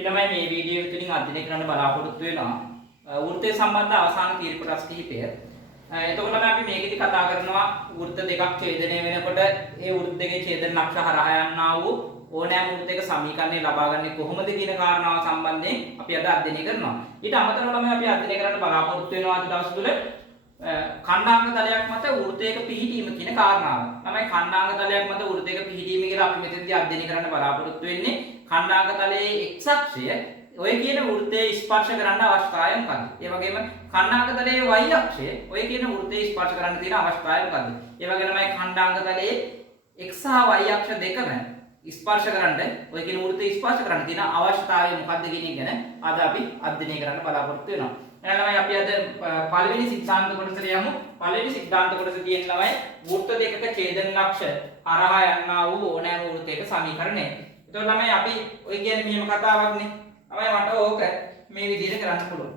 අපි ළමයි මේ වීඩියෝ එක තුලින් අධ්‍යයනය කරන්න බලාපොරොත්තු වෙනවා වෘත්තය සම්බන්ධ අවසාන තීර කොටස් කිහිපය. එතකොට අපි මේකෙදි කතා කරනවා වෘත්ත දෙකක් ඡේදනය වෙනකොට ඒ වෘත්ත දෙකේ ඡේදන ලක්ෂ්‍ය හරහා යන්නා වූ ඕනෑම වෘත්තයක සමීකරණය ලබාගන්නේ කොහොමද කියන කාරණාව සම්බන්ධයෙන් අපි අද අධ්‍යයනය කරනවා. ඊට අමතරව ළමයි අපි අධ්‍යයනය කරන්න බලාපොරොත්තු වෙනවා අද දවස් තුල खंडांग तलයක් මත වෘත්තයක පිහිටීම කියන කාරණාව. තමයි खंडांग තලයක් මත වෘත්තයක පිහිටීම කියලා අපි මෙතනදී අධ්‍යයනය කරන්න බලාපොරොත්තු වෙන්නේ. खंडांग තලයේ x අක්ෂය ඔය කියන වෘත්තයේ ස්පර්ශ කරන්න අවස්ථාවය මොකද්ද? ඒ වගේම खंडांग තලයේ y අක්ෂය ඔය කියන වෘත්තයේ ස්පර්ශ කරන්න තියෙන අවස්ථාවය මොකද්ද? ඒ වගේම තමයි खंडांग තලයේ x සහ y අක්ෂ දෙකම ස්පර්ශ කරන්න ඔය කියන වෘත්තයේ ස්පර්ශ කරන්න තියෙන අවස්ථාවය මොකද්ද කියන එක ගැන අද අපි අධ්‍යයනය කරන්න බලාපොරොත්තු වෙනවා. එහෙනම් අපි අද පළවෙනි සිද්ධාන්ත කොටසට යමු. පළවෙනි සිද්ධාන්ත කොටසේ තියෙන ළමයි වෘත්ත දෙකක ඡේදන ලක්ෂ්‍ය හරහා යන්නා වූ ඕනෑම වෘත්තයක සමීකරණය. එතකොට ළමයි අපි ඔය කියන්නේ මෙහෙම කතාවක්නේ. ළමයි මට ඕක මේ විදිහට කරන්න පුළුවන්.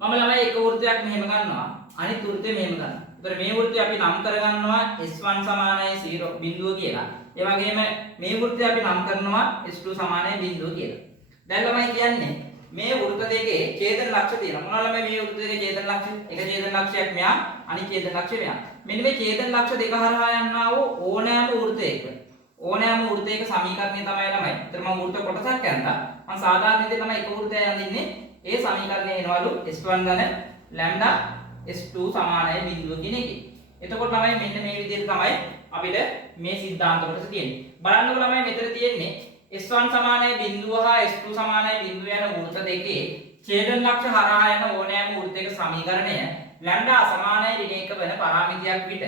මම ළමයි එක වෘත්තයක් මෙහෙම ගන්නවා. අනිත් වෘත්තය මෙහෙම ගන්නවා. එතකොට මේ වෘත්තය අපි නම් කරගන්නවා S1 සමානයි 0 බිඳුව කියලා. ඒ වගේම මේ වෘත්තය අපි නම් කරනවා S2 සමානයි බිඳුව කියලා. දැන් ළමයි කියන්නේ මේ වෘත්ත දෙකේ ඡේදන ලක්ෂ්‍ය තියෙනවා. මොනවාද මේ වෘත්ත දෙකේ ඡේදන ලක්ෂ්‍ය? එක ඡේදන ලක්ෂ්‍යයක් මෙහා, අනිත් ඡේදන ලක්ෂ්‍ය මෙහා. මෙන්න මේ ඡේදන ලක්ෂ්‍ය දෙක හරහා යන්නා වූ ඕනෑම වෘත්තයක සමීකරණය තමයි ළමයි. ඒතර මම වෘත්ත කොටසක් යන්නා. මම සාමාන්‍ය විදිහට තමයි එක වෘත්තයක් යන්නින්නේ. ඒ සමීකරණය එනවලු S1 ධන ලැම්ඩා S2 සමානයි බිඳුව කියන එකේ. එතකොට ළමයි මෙන්න මේ විදිහට තමයි අපිට මේ සිද්ධාන්ත කොටස තියෙන්නේ. බලන්නකො ළමයි මෙතන තියෙන්නේ S1 සමානයි බිඳුව හා S2 සමානයි බිඳුව යන වෘත්ත දෙකේ ඡේදන ලක්ෂ්‍ය හරහා යන ඕනෑම වෘත්තයක සමීකරණය ලැම්ඩා සමානයි ඍණ 1 වන පරාමිතියක් විට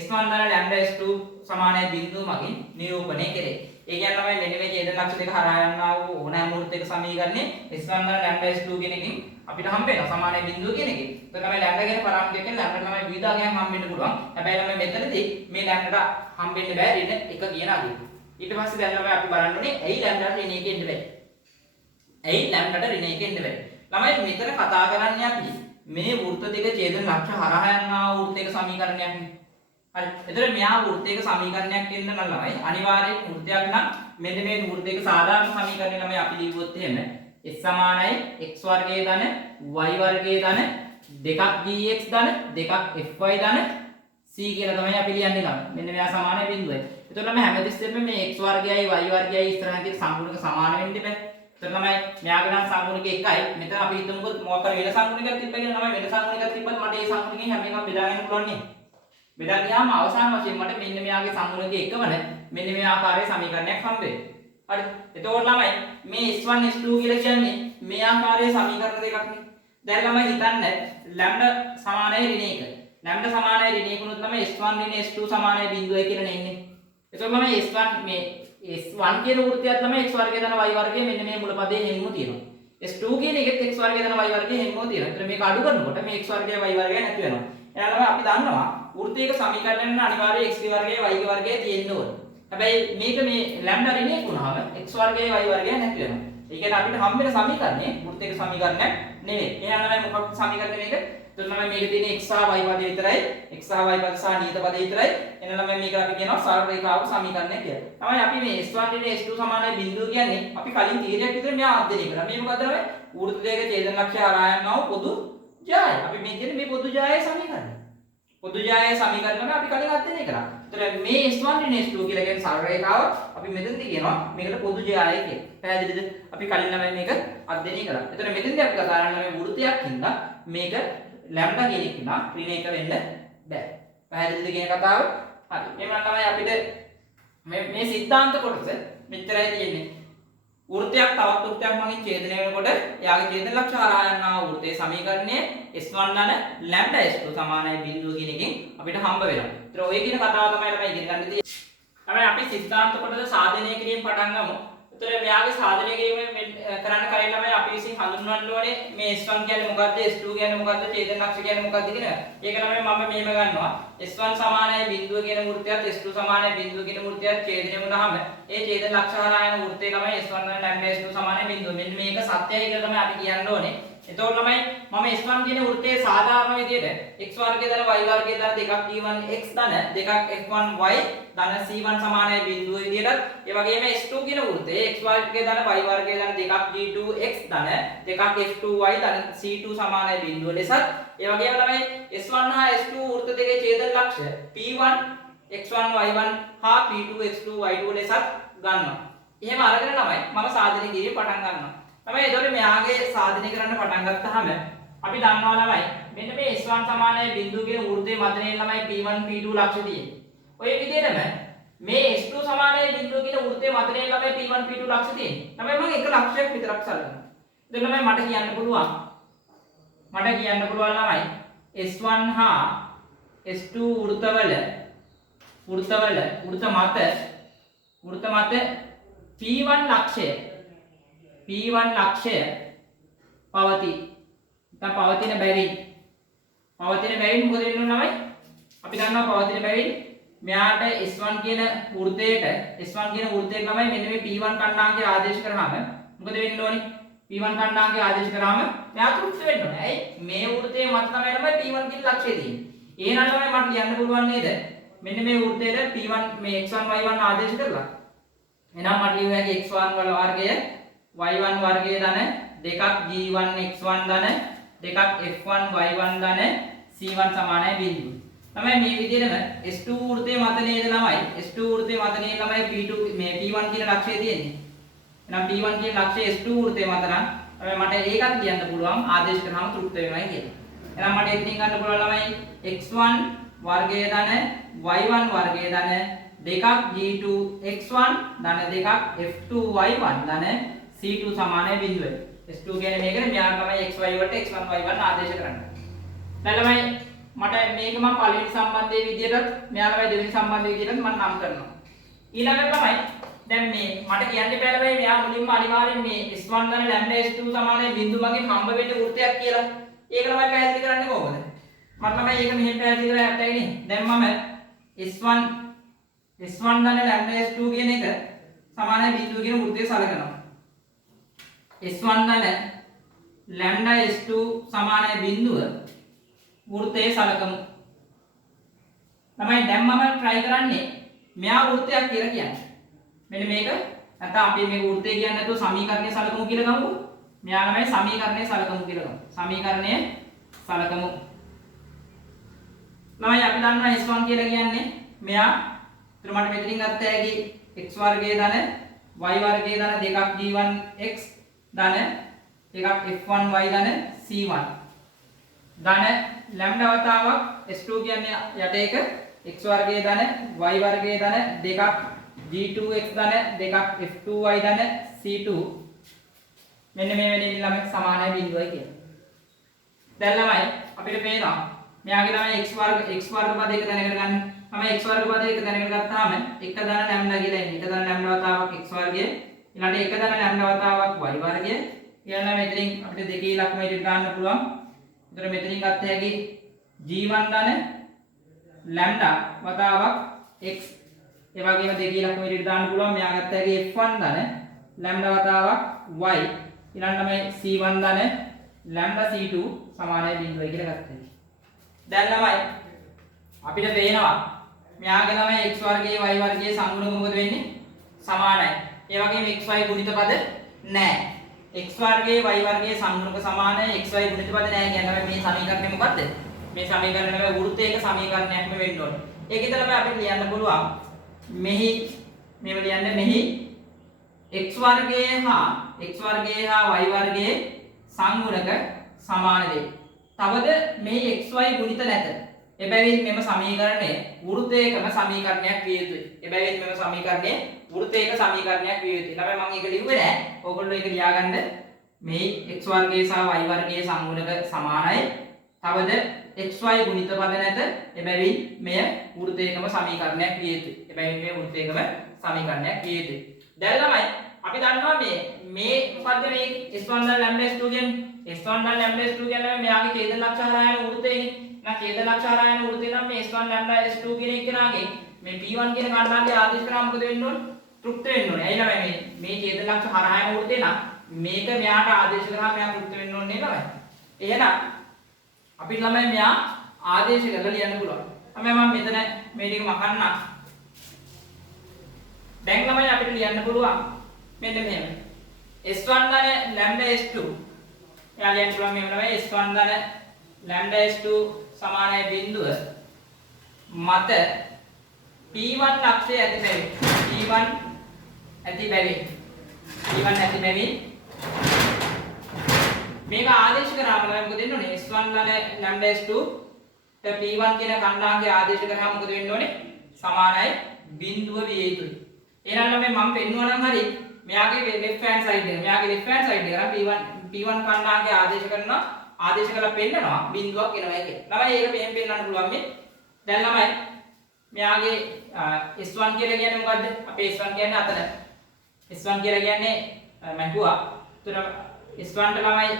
S1 ධන ලැම්ඩා S2 සමානයි බිඳුව මගින් නිරූපණය කෙරේ. ඒ කියන්නේ තමයි මෙන්න මේ ඡේදන ලක්ෂ්‍ය දෙක හරහා යනා වූ ඕනෑම වෘත්තයක සමීකරණය S1 ධන ලැම්ඩා S2 කියන එකකින් අපිට හම්බ වෙනවා සමානයි බිඳුව කියන එකකින්. ඒක තමයි ලැම්ඩා කියන පරාමිතියකින් ලැම්ඩා තමයි විවිධාගයන් හම්බෙන්න පුළුවන්. හැබැයි ළමයි මෙතනදී මේ ලැම්ඩාට හම්බෙන්න බෑ ඍණ 1 කියන අගය. ඊට පස්සේ දැන් ළමයි අපි බලන්න ඕනේ ඇයි ලැම්ඩාට ඍණ 1 එන්න බෑ. ඇයි ලැම්ඩාට ඍණ 1 එන්න බෑ. ළමයි මෙතන කතා කරන්නේ අපි මේ වෘත්ත දෙක ඡේදන ලක්ෂ්‍ය හරහා යනා වෘත්තයක සමීකරණයක් නේ. හරි. එතන මෙහා වෘත්තයක සමීකරණයක් එන්න නම් ළමයි අනිවාර්යයෙන් වෘත්තයක් නම් මෙන්න මේ වෘත්තයක සාධාරණ සමීකරණය ළමයි අපි ලියුවොත් එහෙම x සමානයි x වර්ගයේ ධන y වර්ගයේ ධන 2gx ධන 2fy ධන c කියලා තමයි අපි ලියන්නේ ළමයි. මෙන්න මෙයා සමානයි බිඳුවයි. එතකොට ළමයි හැමතිස්සෙම මේ x වර්ගයයි y වර්ගයයි ඉස්සරහින් තියෙන සම්පූර්ණක සමාන වෙන්න බෑ. එතකොට ළමයි මෙයාගේ නම් සම්පූර්ණක 1යි. මෙතන අපි හිතමුකෝ මොකක් හරි වෙන සම්පූර්ණකයක් තිබ්බ කියලා ළමයි වෙන සම්පූර්ණකයක් තිබ්බත් මට ඒ සම්පූර්ණකෙන් හැම එකම බෙදා ගන්න පුළුවන් නේ. බෙදා ගියාම අවසාන වශයෙන් මට මෙන්න මෙයාගේ සම්පූර්ණක එකවන මෙන්න මේ ආකාරයේ සමීකරණයක් හම්බ වෙනවා. හරි. එතකොට ළමයි මේ S1 S2 කියලා කියන්නේ මේ ආකාරයේ සමීකරණ දෙකක් නේ. දැන් ළමයි හිතන්න ලැම්ඩා සමානයි ඍණ 1. ලැම්ඩා සමානයි ඍණ 1 උනොත් තමයි S1 ඍණ S2 සමානයි බිඳුවයි කියලා නෙන්නේ. එතකොට ළමයි S1 මේ S1 කියන වෘත්තයත් ළමයි x වර්ගය ධන y වර්ගය මෙන්න මේ මුල පදයේ හෙන්නු තියෙනවා. S2 කියන එකෙත් x වර්ගය ධන y වර්ගය හෙන්නු තියෙනවා. ඒතර මේක අඩු කරනකොට මේ x වර්ගය y වර්ගය නැති වෙනවා. එහෙනම් ළමයි අපි දන්නවා වෘත්තයක සමීකරණයෙන් අනිවාර්යයෙන් x වර්ගය y වර්ගය තියෙන්න ඕන. හැබැයි මේක මේ ලැම්ඩා ඍණ 1 වුණාම x වර්ගය y වර්ගය නැති වෙනවා. ඒ කියන්නේ අපිට හම්බ වෙන සමීකරණය වෘත්තයක සමීකරණයක් නෙවෙයි. එහෙනම් ළමයි මොකක්ද සමීකරණය මේක? එතකොට ළමයි මේකේ තියෙන x සහ y පදේ විතරයි x සහ y පද සහ නියත පදේ විතරයි. එහෙනම් ළමයි මේක අපි කියනවා සරල රේඛාවක සමීකරණය කියලා. තමයි අපි මේ S1 ඍණ S2 සමානයි බිඳුව කියන්නේ අපි කලින් තීරයක් විතර මෙයා අධ්‍යයනය කරා. මේ මොකද්ද ළමයි? වෘත්ත දෙක ඡේදන ලක්ෂ්‍ය හරහා යනවා පොදු ජාය. අපි මේ කියන්නේ මේ පොදු ජායේ සමීකරණය. පොදු ජායේ සමීකරණය අපි කලින් අධ්‍යයනය කරා. ඒතර මේ S1 ඍණ S2 කියලා කියන සරල රේඛාව අපි මෙතනදී කියනවා මේකට පොදු ජාය කියලා. පැහැදිලිද? අපි කලින් ළමයි මේක අධ්‍යයනය කරා. ඒතර මෙතනදී අපි කතා කරන්නේ මේ වෘත්තයක් හින්දා මේක ලැම්ඩා කියන එක නා ඍණ 1 වෙන්න බෑ. පැහැදිලිද කියන කතාව? හරි. එහෙනම් තමයි අපිට මේ සිද්ධාන්ත කොටස මෙච්චරයි තියෙන්නේ. වෘත්තයක් තවත් වෘත්තයක් මගින් ඡේදනය වෙනකොට එයාගේ ඡේදන ලක්ෂ්‍ය හරහා යනා වෘත්තයේ සමීකරණය S1 ධන ලැම්ඩා S2 සමානයි බිඳුව කියන එකෙන් අපිට හම්බ වෙනවා. ඒතර ඔය කියන කතාව තමයි ළමයි ඉගෙන ගන්න තියෙන්නේ. අපි සිද්ධාන්ත කොටස සාධනය කිරීම පටන් ගමු. ඒතර මෙයාගේ සාධනය කිරීම කරන්න කලින් ළමයි අපි විසින් හඳුන්වන්න ඕනේ මේ S1 කියන්නේ මොකද්ද S2 කියන්නේ මොකද්ද ඡේදන ලක්ෂ්‍ය කියන්නේ මොකද්ද කියන එක. ඒක ළමයි මම මෙහෙම ගන්නවා. S1 සමානයි බිඳුව කියන වෘත්තයත් S2 සමානයි බිඳුව කියන වෘත්තයත් ඡේදනය වුණාම ඒ ඡේදන ලක්ෂ්‍ය හරහා යන වෘත්තේ ළමයි S1 ධන ලැම්ඩා S2 සමානයි බිඳුව. මෙන්න මේක සත්‍යයි කියලා තමයි අපි කියන්න ඕනේ. එතකොට ළමයි මම S1 කියන වෘත්තයේ සාධාරණ විදියට x වර්ගය ධන y වර්ගය ධන 2ක් g1 x ධන 2ක් f1 y ධන c1 සමානයි බිඳුව විදියටත් ඒ වගේම S2 කියන වෘත්තයේ x වර්ගය ධන y වර්ගය ධන 2ක් g2 x ධන 2ක් f2 y ධන c2 සමානයි බිඳුව ලෙසත් ඒ වගේම ළමයි S1 හා S2 වෘත්ත දෙකේ ඡේදන ලක්ෂ්‍ය p1 x1 y1 හා p2 x2 y2 ලෙසත් ගන්නවා. එහෙම අරගෙන ළමයි මම සාධනය කිරීම පටන් ගන්නවා. ළමයි එතකොට මෙයාගේ සාධනය කරන්න පටන් ගත්තාම අපි දන්නවා ළමයි මෙන්න මේ S1 සමානයි බිඳුව කියන වෘත්තයේ මතනේ ළමයි p1 p2 ලක්ෂ්‍ය තියෙන්නේ. ඔය විදිහටම මේ S2 සමානයි බිඳුව කියන වෘත්තයේ මතනේ ළමයි p1 p2 ලක්ෂ්‍ය තියෙන්නේ. ළමයි මම එක ලක්ෂයක් විතරක් සලකනවා. එතකොට ළමයි මට කියන්න පුළුවන් ළමයි S1 හා S2 වෘත්තවල වෘත්ත මත p1 ලක්ෂය පවතී. දැන් පවතින බැවින් මොකද වෙන්නේ ළමයි? අපි දන්නවා පවතින බැවින් මෙයාට S1 කියන වෘත්තයට ළමයි මෙන්න මේ p1 කණ්ඩාංකය ආදේශ කරාම මොකද වෙන්න ඕනේ? p1 කණ්ඩාංකය ආදේශ කරාම මෙයා තෘප්ත වෙන්න ඕනේ. ඇයි? මේ වෘත්තයේ මත තමයි ළමයි p1 කියන ලක්ෂය තියෙන්නේ. එහෙනම් ළමයි මට ලියන්න පුළුවන් නේද? මෙන්න මේ වෘත්තයට p1 මේ x1 y1 ආදේශ කරලා. එහෙනම් මට ලියුව හැකි x1 වල වර්ගය y1 වර්ගය ධන 2ක් g1 x1 ධන 2ක් f1 y1 ධන c1 සමානයි බිඳුව. තමයි මේ විදිහටම S2 වෘත්තයේ මත නේද ළමයි? S2 වෘත්තයේ මත නේද ළමයි p2 මේ p1 කියන ලක්ෂය තියෙන්නේ. එහෙනම් p1 කියන ලක්ෂය S2 වෘත්තයේ මත නම් තමයි මට ඒකත් කියන්න පුළුවන් ආදේශ කරාම තෘප්ත වෙනවායි කියලා. එහෙනම් මට එතනින් ගන්න පුළුවන් ළමයි x1 වර්ගය ධන y1 වර්ගය ධන 2ක් g2 x1 ධන 2ක් f2 y1 ධන c2 සමානයි බිඳුව. S2 කියන්නේ මේකනේ මෙයා තමයි xy වලට x1 y1 ආදේශ කරන්නේ. දැන් ළමයි මට මේක මම පළවෙනි සම්බන්ධයේ විදිහටත් මෙයා ළමයි දෙවෙනි සම්බන්ධයේ විදිහටත් මම නම් කරනවා. ඊළඟට ළමයි දැන් මේ මට කියන්න බෑ ළමයි මෙයා මුලින්ම අනිවාර්යෙන් මේ s1 ධන λ s2 සමානයි බිඳුව මගෙන් හම්බ වෙන්න වෘත්තයක් කියලා. ඒක ළමයි පැහැදිලි කරන්නේ කොහොමද? මට ළමයි ඒක මෙහෙම පැහැදිලි කරලා හැටයි නේ. දැන් මම S1 ධන λ s2 කියන එක සමානයි බිඳුව කියන වෘත්තය සලකනවා. S1 ධන λ s2 සමානයි බිඳුව වෘත්තයේ සලකමු. තමයි දැන් මම try කරන්නේ මෙයා වෘත්තයක් කියලා කියන්නේ. මෙන්න මේක නැත්නම් අපි මේ වෘත්තය කියන්නේ නැතුව සමීකරණය සලකමු කියලා ගමුකෝ. මෙයා ළමයි සමීකරණය සලකමු කියලා ගමු. සමීකරණය සලකමු. ළමයි අපි දන්නවා S1 කියලා කියන්නේ මෙයා මට මෙතනින් ගත්ත හැකි x වර්ගය ධන y වර්ගය ධන 2ක් g1 x ධන 2ක් f1 y ධන c1 ධන ලැම්ඩා වතාවක් s2 කියන්නේ යට එක x වර්ගය ධන y වර්ගය ධන 2ක් g2 x ධන 2ක් f2 y ධන c2 මෙන්න මේ වෙලේ ළමයි සමානයි බිඳුවයි කියන්නේ. දැන් ළමයි අපිට පේනවා මෙයාගේ ළමයි x වර්ග පද එක දැනගෙන ගන්න. තමයි x වර්ග පදේ එක දැනගෙන ගත්තාම 1 ධන ලැම්ඩා කියලා එන්නේ. 1 ධන ලැම්ඩා වතාවක් x වර්ගය ඊළඟට 1 ධන ලැම්ඩා වතාවක් y වර්ගය ඊළඟ මෙතනින් අපිට දෙකේ ඉලක්කම ඉදිරියට ගන්න පුළුවන්. ඒතර මෙතනින් ගත්ත හැකි g1 ධන ලැම්ඩා වතාවක් x ඒ වගේම දෙකේ ඉලක්කම ඉදිරියට දාන්න පුළුවන්. මෙයා ගත්ත හැකි f1 ධන ලැම්ඩා වතාවක් y ඊළඟ තමයි c1 ධන ලැම්ඩා c2 සමානයි බිඳුවයි කියලා ගත්තා. දැන් ළමයි අපිට පේනවා මෙයාගේ ළමයි x වර්ගයේ y වර්ගයේ සංගුණ මොකද වෙන්නේ? සමානයි. ඒ වගේම xy ගුණිත පද නැහැ. x වර්ගයේ y වර්ගයේ සංගුණක සමානයි xy ගුණිත පද නැහැ කියන්නේ මේ සමීකරණය මොකද්ද? මේ සමීකරණය මේ වෘත්තයක සමීකරණයක්ම වෙන්න ඕනේ. ඒකෙන් තමයි අපිට ලියන්න පුළුවන් මෙහි මේව ලියන්නේ මෙහි x වර්ගයේ හා y වර්ගයේ සංගුණක සමාන දෙයි. තවද මේ xy ගුණිත නැත. එබැවින් මෙම සමීකරණය වෘත්තයකම සමීකරණයක් විය යුතුයි. එබැවින් මෙම සමීකරණය වෘත්තයක සමීකරණයක් විය යුතුයි. ළමයි මම ඒක ලිව්වේ නෑ. ඕගොල්ලෝ ඒක ලියාගන්න. මේ x වර්ගයේ සහ y වර්ගයේ සංගුණක සමානයි. තවද xy ගුණිත පද නැත. එබැවින් මෙය වෘත්තයකම සමීකරණයක් විය යුතුයි. එබැවින් මේ වෘත්තයකම සමීකරණයක් විය යුතුයි. දැන් ළමයි අපි දන්නවා මේ මොකද්ද මේ s1 ද ලැම්ඩා s2 කියන්නේ s1 ද ලැම්ඩා s2 කියන්නේ මෙයාගේ ඡේදන ලක්ෂ හරහා යන වෘත්තයනේ. එහෙනම් ඡේදන ලක්ෂ හරහා යන වෘත්තේ නම් මේ s1 ලැම්ඩා s2 කියන එකනාගේ මේ p1 කියන කණ්ඩායමේ ආදේශ කරාම මොකද වෙන්න ඕනේ? තෘප්ත වෙන්න ඕනේ. ඇයි ළමයි මේ ඡේදන ලක්ෂ හරහා යන වෘත්තේ නම් මේක මෙයාට ආදේශ කරාම මෙයා තෘප්ත වෙන්න ඕනේ නේද ළමයි? එහෙනම් අපිට ළමයි මෙයා ආදේශ කරලා ලියන්න පුළුවන්. ළමයි මම මෙතන මේ ටික මකන්නම්. දැන් ළමයි අපිට ලියන්න පුළුවන් මෙන්න මෙහෙම. S1 ධන lambda S2 එයා ලියන්න පුළුවන් මෙහෙම ළමයි S1 ධන lambda S2 සමානයි බිඳුව මත P1 ලක්ෂය ඇති බැවින් P1 ඇති බැවින් මේක ආදේශ කරාම මොකද වෙන්න ඕනේ S1 ධන lambda S2 P1 කියන කණ්ඩාංගය ආදේශ කරාම මොකද වෙන්න ඕනේ සමානයි බිඳුව විය යුතුයි. එහෙනම් ළමයි මම පෙන්නුවා නම් හරි මෙයාගේ left hand side එක කරා P1 කණ්ඩාංගය ආදේශ කරලා පෙන්නනවා බිඳුවක් එනවා කියලා. ළමයි ඒක මෙහෙම පෙන්නන්න පුළුවන් මේ. දැන් ළමයි මෙයාගේ S1 කියලා කියන්නේ මොකද්ද? අපේ S1 කියන්නේ අතන. S1 කියලා කියන්නේ මැකුවා. ඒතර S1 ට ළමයි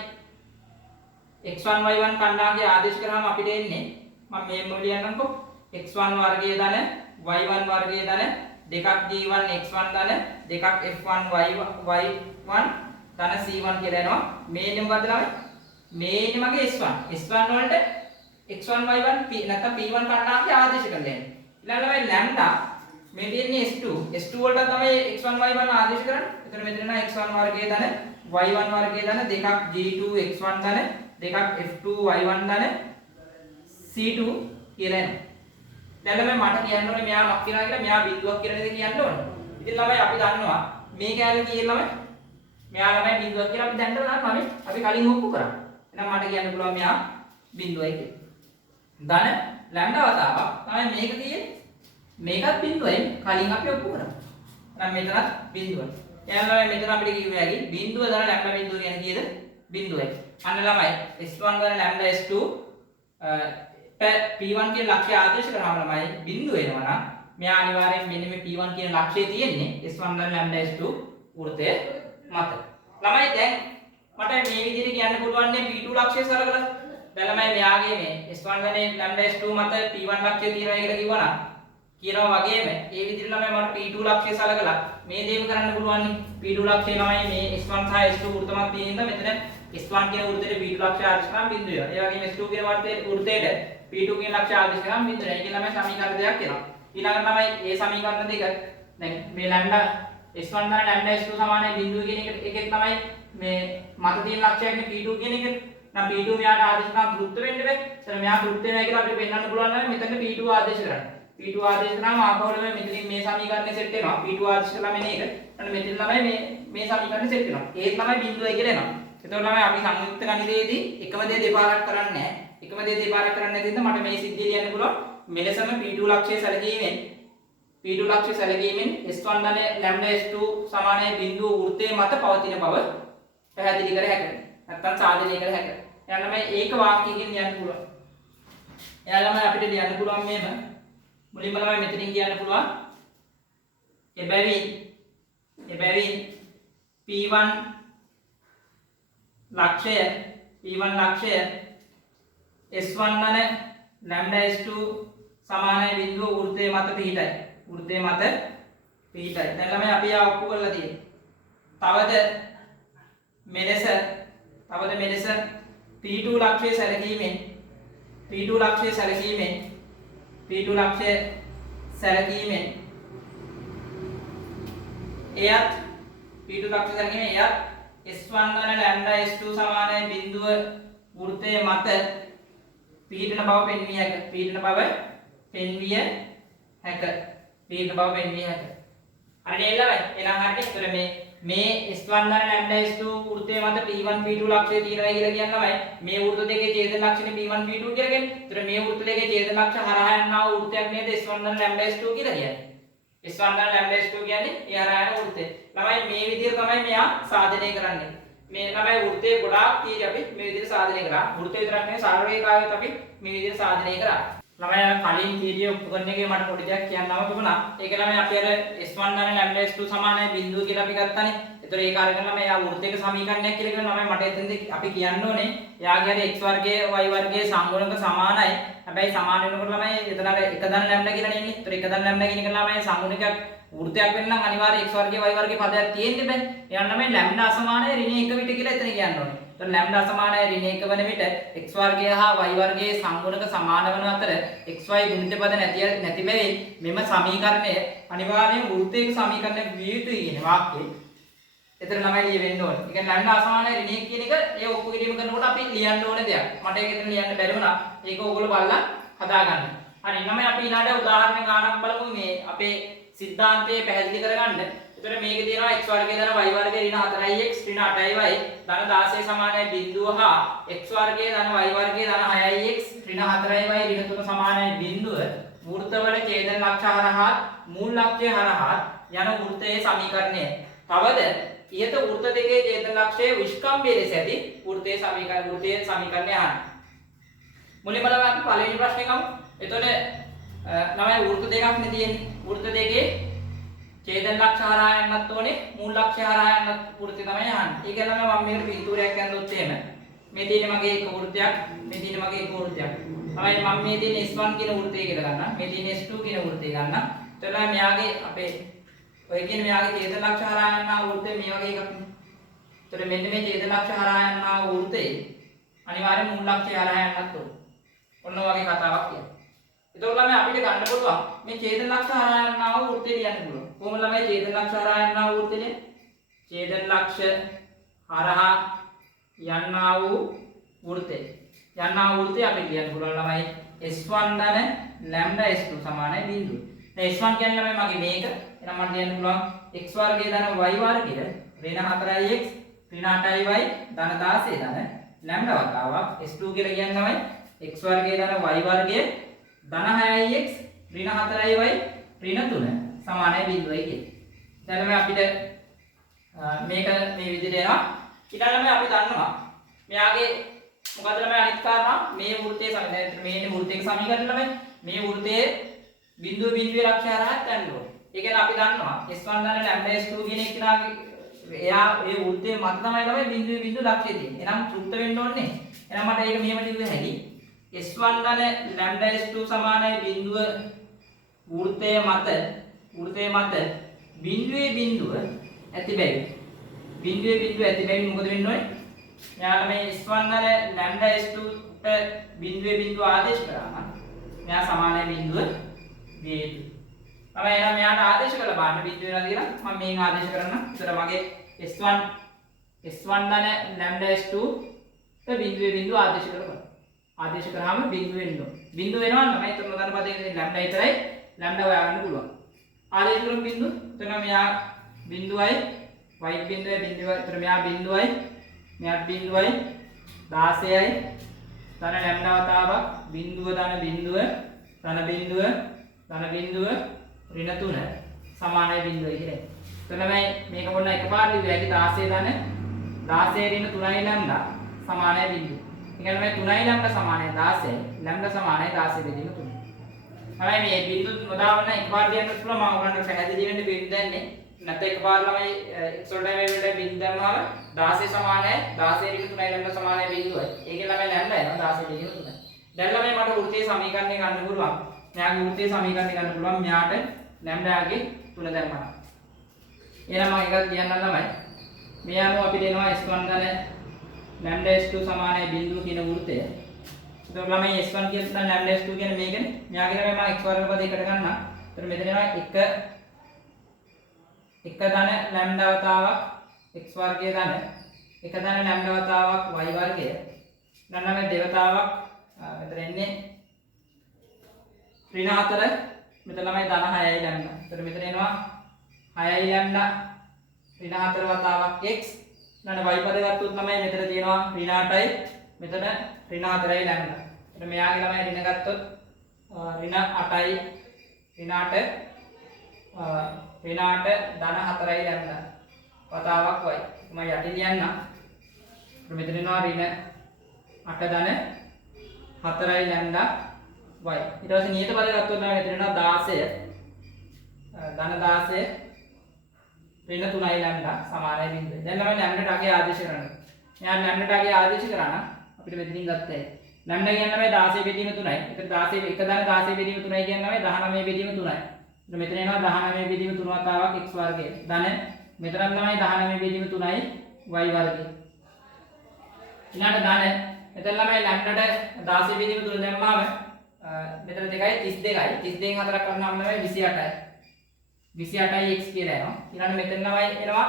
x1 y1 කණ්ඩාංගය ආදේශ කරාම අපිට එන්නේ මම මේම ලියන්නම්කෝ x1 වර්ගය ධන y1 වර්ගය ධන 2ක් g1 x1 ධන 2ක් f1 y1 ධන c1 කියලා එනවා. මේනේ මොකද්ද ළමයි? මේනේ මගේ S1 වලට x1 y1 නැත්නම් p1 කණ්ඩාංගය ආදේශ කරලා යන්නේ. ඊළඟ ළමයි lambda මේ තියෙන්නේ S2 වලට තමයි x1 y1 ආදේශ කරන්නේ. එතන මෙතන නා x1 වර්ගය ධන y1 වර්ගය ධන 2ක් g2 x1 ධන 2ක් f2 y1 ධන c2 කියලා එනවා. දැන් ළමයි මට කියන්න ඕනේ මෙයා මක් කියනවා කියලා මෙයා බිඳුවක් කියලා නේද කියන්න ඕනේ. ඉතින් ළමයි අපි දන්නවා මේ කැලේ කියන ළමයි මෙයා ළමයි බිඳුවක් කියලා අපි දන්නවා නම් අපි කලින් ඔප්පු කරා. එහෙනම් මට කියන්න පුළුවන් මෙයා බිඳුවයි කියලා. ධන lambda වතාවක් තමයි මේක කියන්නේ. මේකත් බිඳුවයි කලින් අපි ඔප්පු කරා. එහෙනම් මෙතනත් බිඳුවයි. එහෙනම් ළමයි මෙතන අපිට කිව්වේ ඇයි බිඳුව ධන lambda බිඳුව කියන්නේ කීයද? බිඳුවයි. අන්න ළමයි S1 ධන lambda S2 P1 කියන ලක්ෂ්‍ය ආදේශ කරාම ළමයි බිඳුව එනවා නම් මෙයා අනිවාර්යෙන් මෙන්න මේ P1 කියන ලක්ෂ්‍යය තියෙන්නේ S1 ධන lambda S2 වෘත්තය මත. ළමයි දැන් මට මේ විදිහට කියන්න පුළුවන් නේ P2 ලක්ෂ්‍යය සලකලා. දැන් ළමයි මෙයාගේ මේ S1 ධන lambda S2 මත P1 ලක්ෂ්‍යය තියෙනවා කියලා කිව්වනම් කියනවා වගේම ඒ විදිහට ළමයි මට P2 ලක්ෂ්‍යය සලකලා මේ දේම කරන්න පුළුවන් නේ. P2 ලක්ෂ්‍යය ළමයි මේ S1 සහ S2 වෘත්තමත් තියෙන ඉඳ මෙතන S1 කියන වෘත්තයට P2 ලක්ෂ්‍ය ආදේශ කරාම බිඳුව වෙනවා. ඒ වගේම S2 කියන වෘත්තයට P2 කියන ලක්ෂ්‍ය ආදේශ කරාම බිඳුව වෙනවා. ඒක ළමයි සමීකරණ දෙකක් එනවා. ඊළඟට තමයි මේ සමීකරණ දෙක දැන් මේ lambda S1 ධන lambda S2 සමානයි බිඳුව කියන එකෙත් තමයි මේ මත තියෙන ලක්ෂ්‍යයන්නේ P2 කියන එක. නම් P2 මෙයාට ආදේශ කරාම තෘප්ත වෙන්න බෑ. එතන මෙයා තෘප්ත වෙනවා කියලා අපිට පෙන්වන්න පුළුවන් නම් මෙතන P2 ආදේශ කරන්න. P2 ආදේශ කරාම ආපහුම මෙතනින් මේ සමීකරණය සෙට් වෙනවා. P2 ආදේශ කළා මෙන්න ඒක. අන්න මෙතන තමයි මේ සමීකරණය සෙට් වෙනවා. ඒක තමයි බිඳුවයි කියලා එනවා. එතකොට තමයි අපි සංයුක්ත ගණිතයේදී එකම දේ දෙපාරක් කරන්නේ නැහැ. එකම දේ දෙපාරක් කරන්නේ නැති නිසා මට මේ සිද්ධිය ලියන්න පුළුවන්. මෙලෙසම P2 ලක්ෂ්‍යය සැලකීමෙන් S1 ධන lambda S2 සමානයි බිඳුව වෘත්තයේ මත පවතින බව පැහැදිලි කර හැකියි. නැත්නම් සාධනය කර හැකියි. එයාලම ඒක වාක්‍යයකින් ලියන්න පුළුවන්. එයාලම අපිට ලියන්න පුළුවන් මේම මුලින්ම ළමයි මෙතනින් කියන්න පුළුවන්. එබැවින් P1 ලක්ෂය S1 ධන lambda S2 සමානයි බිඳුව වෘත්තයේ මත පිහිටයි. දැන් ළමයි අපි ආ ඔප්පු කරලා තියෙන්නේ. තවද මෙලෙස P2 ලක්ෂය සැලකීමෙන් එයත් S1 ධන lambda S2 සමානයි බිඳුව වෘත්තයේ මත පිහිටන බව පෙන්විය හැක. අර නේලවයි එනම් හරියට ඒතර මේ S1 ධන lambda S2 වෘත්තයේ මත P1 P2 ලක්ෂය තියෙනවා කියලා කියනවායි මේ වෘත්ත දෙකේ ඡේදන ලක්ෂණ P1 P2 කියලා කියන්නේ. ඒතර මේ වෘත්ත දෙකේ ඡේදන ලක්ෂ හරහා යනා වූ වෘත්තයක් නේද S1 ධන lambda S2 කියලා කියන්නේ. S1 ධන lambda S2 කියන්නේ ඒ හරහා යන වෘත්තය. ළමයි මේ විදිහට තමයි මෙයා සාධනය කරන්නේ. මේ ළමයි වෘත්තයේ ගොඩාක් තියෙයි අපි මේ විදිහට සාධනය කරා. වෘත්තය විතරක් නෙවෙයි සරල රේඛාවෙත් අපි මේ විදිහට සාධනය කරා. ළමයි කලින් තීරිය උපකරණ එකේ මට පොඩි දෙයක් කියන්නම තිබුණා. ඒක ළමයි අපි අර S1 ධන lambda S2 සමානයි බිඳුව කියලා අපි ගත්තානේ. ඒතර ඒක අරගෙන ළමයි යා වෘත්තයක සමීකරණයක් කියලා කියන ළමයි මට එතෙන්දී අපි කියන්න ඕනේ යාගේ අර x වර්ගය y වර්ගයේ සංගුණක සමානයි. හැබැයි සමාන වෙනකොට ළමයි එතන අර එක ධන lambda කියලා නෙන්නේ. ඒතර එක ධන lambda කියන එක ළමයි සංගුණකයක් වෘත්තයක් වෙන්න නම් අනිවාර්යයෙන් x වර්ගය y වර්ගයේ පදයක් තියෙන්න බෑ. එයන් ළමයි lambda අසමානයි ඍණ 1 විට කියලා එතන කියන්නේ. ලියන්න ඕනේ. එතකොට ලැම්ඩා සමානයි ඍණ 1 වන විට x වර්ගය හා y වර්ගයේ සංගුණක සමාන වන අතර xy ගුණිත පද නැති බැවින් මෙම සමීකරණය අනිවාර්යයෙන් වෘත්තයක සමීකරණය විය යුතුයි කියන වාක්‍යය. එතන ළමයි ලියවෙන්න ඕනේ. ඒ කියන්නේ ලැම්ඩා සමානයි ඍණ 1 කියන එක ඒ ඔප්පු කිරීම කරනකොට අපි ලියන්න ඕනේ දෙයක්. මට ඒක එතන ලියන්න බැරි වුණා. ඒක ඕගොල්ලෝ බලලා හදාගන්න. හරි ළමයි අපි ඊළඟට උදාහරණ ගානක් බලමු මේ අපේ සිද්ධාන්තය පැහැදිලි කරගන්න. එතකොට මේකේ තියෙනවා x වර්ගය ධන y වර්ගය ඍණ 4x ඍණ 8y ධන 16 සමානයි බිඳුව හා x වර්ගය ධන y වර්ගය ධන 6x ඍණ 4y ඍණ 3 සමානයි බිඳුව වෘත්තවල ඡේදන ලක්ෂ හරහා මූල ලක්ෂය හරහා යන වෘත්තයේ සමීකරණය. තවද ඉහත වෘත්ත දෙකේ ඡේදන ලක්ෂයේ විස්කම්භය ලෙස ඇති වෘත්තයේ සමීකරණය අහන්න. මුලින්ම අපි පළවෙනි ප්‍රශ්නේ ගමු. එතකොට ළමයි වෘත්ත දෙකක් නේ තියෙන්නේ. වෘත්ත දෙකේ ඡේදන ලක්ෂ හරහා යන්නත් ඕනේ මූල ලක්ෂය හරහා යන්නත් වෘත්තය තමයි අහන්නේ. ඒ කියන්නේ මම මේකට පින්තූරයක් ඇඳුවොත් එහෙම මේ තියෙන්නේ මගේ එක වෘත්තයක් මේ තියෙන්නේ මගේ එක වෘත්තයක්. තමයි මම මේ තියෙන්නේ S1 කියන වෘත්තය කියලා ගන්නවා. මේ තියෙන්නේ S2 කියන වෘත්තය ගන්නවා. එතකොට මෙයාගේ අපේ ඔය කියන්නේ මෙයාගේ ඡේදන ලක්ෂ හරහා යනා වෘත්තය මේ වගේ එකක් නේ. එතකොට මෙන්න මේ ඡේදන ලක්ෂ හරහා යනා වෘත්තේ අනිවාර්යෙන් මූල ලක්ෂය හරහා යන්නත් ඕනේ. ඔන්න ඔය වගේ කතාවක් කියනවා. එතකොට ළමයි අපිට ගන්න පුළුවන් මේ ඡේදන ලක්ෂ හරහා යනා වූ වෘත්තය ලියන්න පුළුවන්. කොහොමද ළමයි ඡේදන ලක්ෂ හරහා යනා වූ වෘත්තය ලියන්නේ? ඡේදන ලක්ෂ හරහා යනා වූ වෘත්තය. යනා වූ වෘත්තය අපිට ලියන්න පුළුවන් ළමයි S1 ධන ලැම්ඩා S2 සමානයි බිඳුව. දැන් S1 කියන්නේ ළමයි මගේ මේක. එහෙනම් මට ලියන්න පුළුවන් x වර්ගය ධන y වර්ගය ඍණ 4x ඍණ 8y ධන 16 ධන ලැම්ඩා වතාවක් S2 කියලා කියන්නේ ළමයි x වර්ගය ධන y වර්ගය ධන 6x ඍණ 4y ඍණ 3 සමානයි බිඳුවයි කියන්නේ. දැන් මේ අපිට මේක මේ විදිහට එනවා. ඊළඟට අපි දන්නවා මෙයාගේ මොකද ළමයි අනිත් කාරණා මේ වෘත්තයේ සමීකරණය මේ වෘත්තයක සමීකරණය ළමයි මේ වෘත්තයේ බිඳුව බිඳුවේ ලක්ෂය හරහා යන්න ඕනේ. ඒ කියන්නේ අපි දන්නවා S1 ධන ලැම්ඩා S2 කියන එක නාගේ එයා ඒ වෘත්තයේ මත තමයි ළමයි බිඳුවේ බිඳුව ලක්ෂය තියෙන්නේ. එහෙනම් තෘප්ත වෙන්න ඕනේ. එහෙනම් මට ඒක මෙහෙම ලියුවේ හැටි S1 ධන ලැම්ඩා S2 සමානයි බිඳුව වෘත්තයේ මත බිඳුවේ බිඳුව ඇති බැරි. බිඳුවේ බිඳුව ඇති බැරි මොකද වෙන්න ඕනේ? මෙයාට මේ S1 ධන ලැම්ඩා S2 ට බිඳුවේ බිඳුව ආදේශ කරාම මෙයා සමානයි බිඳුව විය යුතුයි. තමයි එහෙනම් මෙයාට ආදේශ කරලා බලන්න බිඳුව වෙනවා කියලා මම මේක ආදේශ කරනවා. ඒතර මගේ S1 ධන ලැම්ඩා S2 ට බිඳුවේ බිඳුව ආදේශ කරලා ආදේශ කරාම බිඳුව වෙන්න ඕනේ. බිඳුව වෙනවා නම් මම තුන ගන්න පදේ ලැම්ඩා විතරයි ලැම්ඩා හොයාගන්න පුළුවන්. ආදේශ කරමු බිඳුව. එතන මෙයා බිඳුවයි y බිඳුවයි එතන මෙයා බිඳුවයි මෙයාට බිඳුවයි 16යි ධන ලැම්ඩා වතාවක් බිඳුව ධන බිඳුව ධන බිඳුව ධන බිඳුව ඍණ 3 සමානයි බිඳුවයි කියලා. එතන මේක පොන්න එකපාර ලියුවා. 16 ධන 16 ඍණ 3යි ලැම්ඩා සමානයි බිඳුව. ඒ කියන්නේ මේ 3යි ලැම්ඩා සමානයි 16 ලැම්ඩා සමානයි 16 බෙදීම 3. තමයි මේ බිඳුව නොදාවන්න එකපාර ලියන්න පුළුවන්. මම ඔයගලන්ට පැහැදිලි වෙන්න බිඳුව දැන්නේ. නැත්නම් එකපාර ළමයි x වලට වලට බිඳ දැම්මම 16 සමානයි 16 ඍණ 3යි ලැම්ඩා සමානයි බිඳුවයි. ඒකෙන් ළමයි ලැම්ඩා එනවා 16 ඍණ 3යි. දැන් ළමයි මට වෘත්තයේ සමීකරණය ගන්න පුළුවන්. මෙයාගේ වෘත්තයේ සමීකරණය ගන්න පුළුවන්. මෙයාට ලැම්ඩාගේ 3 දැම්මම. එහෙනම් මම එකක් කියන්නම් ළමයි. මේ අනුව අපිට එනවා S1 ධන ලැම්ඩා S2 සමානයි බිඳුව කියන වෘත්තය. එතකොට ළමයි S1 කියන ලැම්ඩා S2 කියන්නේ මේකනේ. මෙයාගේ ළමයි මම x වර්ග පද එකට ගන්නවා. එතකොට මෙතන එනවා 1 ධන ලැම්ඩා වතාවක් x වර්ගය ධන 1 ධන ලැම්ඩා වතාවක් y වර්ගය ඊළඟ දෙවතාවක් මෙතන එන්නේ ඍණ 4 මෙතන ළමයි ධන 6යි ලැම්ඩා. එතකොට මෙතන එනවා 6යි ලැම්ඩා ඍණ 4 වතාවක් x ඊළඟ y පද ගත්තොත් ළමයි මෙතන තියෙනවා ඍණ 8යි මෙතන ඍණ 4යි ලැම්ඩා. එතකොට මෙයාගේ ළමයි ඍණ ගත්තොත් ඍණ 8යි ඍණ 8 ඍණ 8 ධන 4යි ලැම්ඩා වතාවක් y. මම යටි ලියන්නම්. මෙතන එනවා ඍණ 8 ධන 4යි ලැම්ඩා y. ඊට පස්සේ නියත පද ගත්තොත් නම් මෙතන එනවා 16 ධන 16 ඍණ 3යි ලැම්ඩා සමානයි බිඳුව. දැන් ළමයි ලැම්ඩාට අගේ ආදේශ කරන්න. මෙයා ලැම්ඩාට අගේ ආදේශ කරා නම් අපිට මෙතනින් ගත්තේ ලැම්ඩා කියන්නේ ළමයි 16 බෙදීම 3යි. ඒතර 16 1 ධන 16 බෙදීම 3යි කියන්නේ ළමයි 19 බෙදීම 3යි. මෙතන එනවා 19 බෙදීම 3 වතාවක් x වර්ගය. ධන මෙතනත් තමයි 19 බෙදීම 3යි y වර්ගය. ඊළඟ ධන මෙතන ළමයි ලැම්ඩාට 16 බෙදීම 3 දැම්මාම මෙතන 2යි 32යි 32න් 4ක් කරනාම ළමයි 28යි 28යි x කියලා එනවා. ඊළඟ මෙතන ළමයි එනවා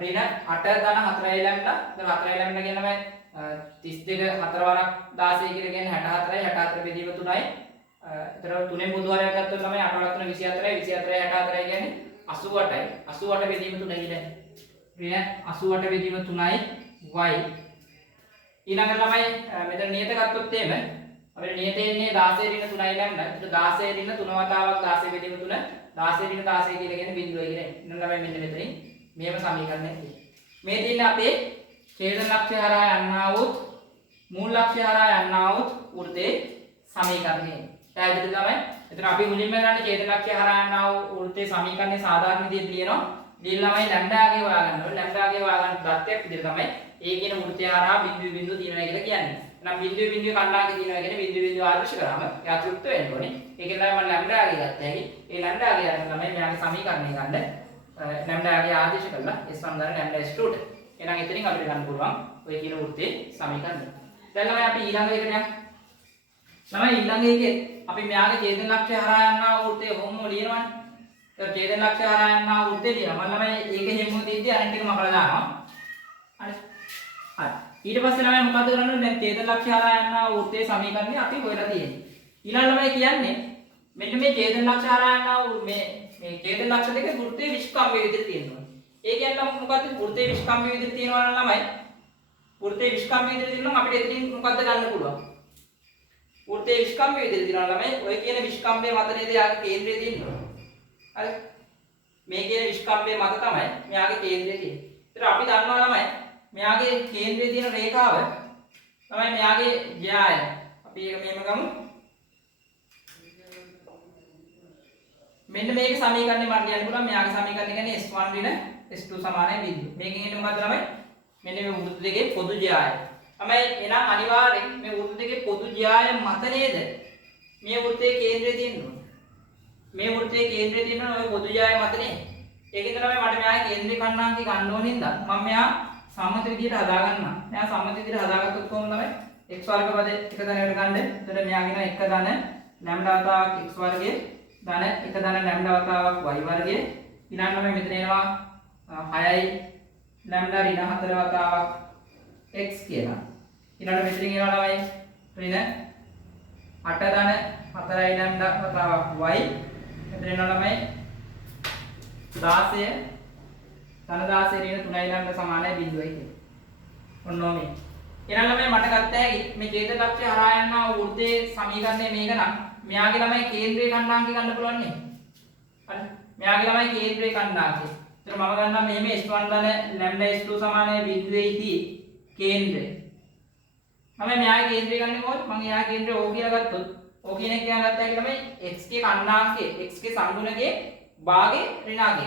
ඍණ 8 ධන 4යි ලැම්ඩා. එතන 4යි ලැම්ඩා කියන ළමයි 32 4 වරක් 16 කියලා කියන්නේ 64යි 64 බෙදීම 3යි. එතන 3න් බුදුහාරයක් ගත්තොත් ළමයි 8 වරක් 3 24යි 24යි 64යි කියන්නේ 88යි 88 බෙදීම 3 කියලා. ඍණ 88 බෙදීම 3යි y. ඊළඟ ළමයි මෙතන නියත ගත්තොත් එහෙම අපිට නියතේ ඉන්නේ 16 ඍණ 3යි ලැම්ඩා. ඒකට 16 ඍණ 3 වතාවක් 16 බෙදීම 3 16 ඍණ 16 කියලා කියන්නේ බිඳුවයි කියන්නේ. ඉන්න ළමයි මෙන්න මෙතනින් මේව සමීකරණයක් තියෙනවා. මේ තියෙන්නේ අපේ ඡේදන ලක්ෂ්‍ය හරහා යන්නා වූ මූල ලක්ෂ්‍ය හරහා යන්නා වූ වෘත්තේ සමීකරණය. පැහැදිලිද ළමයි? එතන අපි මුලින්ම ගන්න ඡේදන ලක්ෂ්‍ය හරහා යන්නා වූ වෘත්තේ සමීකරණේ සාධාරණ විදිහට ලියනවා. ලියන ළමයි ලැම්ඩාගේ හොයාගන්න ඕනේ. ලැම්ඩාගේ හොයාගන්න දත්තයක් විදිහට තමයි ඒ කියන වෘත්තය හරහා බිඳුව බිඳුව තියෙනවා කියලා කියන්නේ. එහෙනම් බිඳුව බිඳුව කණ්ඩායමේ තියෙනවා කියන්නේ බිඳුව බිඳුව ආදර්ශ කරාම එයා තෘප්ත වෙන්න ඕනේ. ඒකෙන් තමයි මම ලැම්ඩාගේ ගත්ත හැකි. ඒ ලැම්ඩාගේ අරන් තමයි මෙයාගේ සමීකරණය ගන්න. ලැම්ඩාගේ ආදේශ කළා S1 ගන්න ලැම්ඩා S2 ට. එහෙනම් එතනින් අපිට ගන්න පුළුවන් ඔය කියන වෘත්තේ සමීකරණය. දැන් ළමයි අපි ඊළඟ එකට යමු. ළමයි ඊළඟ එකේ අපි මෙයාගේ ඡේදන ලක්ෂ්‍ය හරහා යන්නා වූ වෘත්තේ කොහොමද ලියනවනේ? ඒක ඡේදන ලක්ෂ්‍ය හරහා යන්නා වූ වෘත්තේ ලියනවා. මම ළමයි ඒක හැමෝම තියදී අනිත් එක මකලා දානවා. හරි. හරි. ඊට පස්සේ ළමයි මොකද කරන්නේ? දැන් ඡේදන ලක්ෂ්‍ය හරහා යන්නා වූ වෘත්තේ සමීකරණය අපි හොයලා තියෙන්නේ. ඊළඟ ළමයි කියන්නේ මෙන්න මේ ඡේදන ලක්ෂ්‍ය හරහා යන්නා වූ මේ ඡේදන ලක්ෂ්‍ය දෙකේ වෘත්තේ විස්කම්භය විදිහට තියෙනවා. ඒ කියන්නේ මොකද්ද? වෘත්තේ විස්කම්භය විදිහට තියෙනවා නම් ළමයි වෘත්තේ විස්කම්භය විදිහට තියෙනවා නම් අපිට එතනින් මොකද්ද ගන්න පුළුවන්? වෘත්තේ විස්කම්භය විදිහට තියෙනවා ළමයි ඔය කියන විස්කම්භය මත නේද යාගේ කේන්ද්‍රය තියෙන්නේ. හරි. මේ කියන විස්කම්භය මත තමයි මෙයාගේ කේන්ද්‍රය තියෙන්නේ. ඒතර අපි දන්නවා ළමයි මෙයාගේ කේන්ද්‍රයේ තියෙන රේඛාව තමයි මෙයාගේ න්‍යාය. අපි ඒක මෙහෙම ගමු. මෙන්න මේක සමීකරණය මට ලියන්න පුළුවන්. මෙයාගේ සමීකරණය කියන්නේ S1 ඍණ S2 සමානයි බිඳුව. මේකෙන් එන්නේ මොකද්ද ළමයි? මෙන්න මේ වෘත්ත දෙකේ පොදු න්‍යාය. තමයි එහෙනම් අනිවාර්යෙන් මේ වෘත්ත දෙකේ පොදු න්‍යාය මත නේද මේ වෘත්තයේ කේන්ද්‍රය තියෙන්නේ. මේ වෘත්තයේ කේන්ද්‍රය තියෙනවා ඔය පොදු න්‍යාය මත නේ. ඒකෙන් තමයි මට මෙයාගේ කේන්ද්‍රේ කණ්ණාංකي ගන්න ඕන හින්දා මම මෙයා සම්මත විදියට හදා ගන්නවා. මෙයා සම්මත විදියට හදාගත්තොත් කොහොමද තමයි x වර්ග පද එක ධනයකට ගන්න. එතකොට මෙයාගෙන එක ධන ලැම්ඩා වතාවක් x වර්ගයේ ධන එක ධන ලැම්ඩා වතාවක් y වර්ගයේ ඊළඟට මෙතන එනවා 6යි ලැම්ඩා ඍණ 4 වතාවක් x කියලා. ඊළඟට මෙතනින් එනවා ළමයි ඍණ 8 ධන 4යි ලැම්ඩා වතාවක් y. මෙතන එනවා ළමයි 16 ධන 16 ඍණ 3යි ලැම්ඩා සමානයි බිඳුවයි කියලා. ඔන්න ඔමේ. එහෙනම් ළමයි මට ගත්ත හැකි මේ ඡේද ලක්ෂ්‍ය හරහා යනවා වෘත්තයේ සමීකරණය මේක නම් මෙයාගේ ළමයි කේන්ද්‍රයේ කණ්ඩාංකය ගන්න පුළුවන් නේ. හරි. මෙයාගේ ළමයි කේන්ද්‍රයේ කණ්ඩාංකය. ඒතර මම ගන්නවා මෙහෙම S1 ධන ලැම්ඩා S2 සමානයි බිඳුවේදී කේන්ද්‍රය. මම මෙයාගේ කේන්ද්‍රය ගන්නේ කොහොමද? මම එයාගේ කේන්ද්‍රය O කියලා ගත්තොත් O කියන එක ගන්න ගත්තා කියලා තමයි x ගේ කණ්ඩාංකය x ගේ සංගුණකයේ භාගේ ඍණාගය.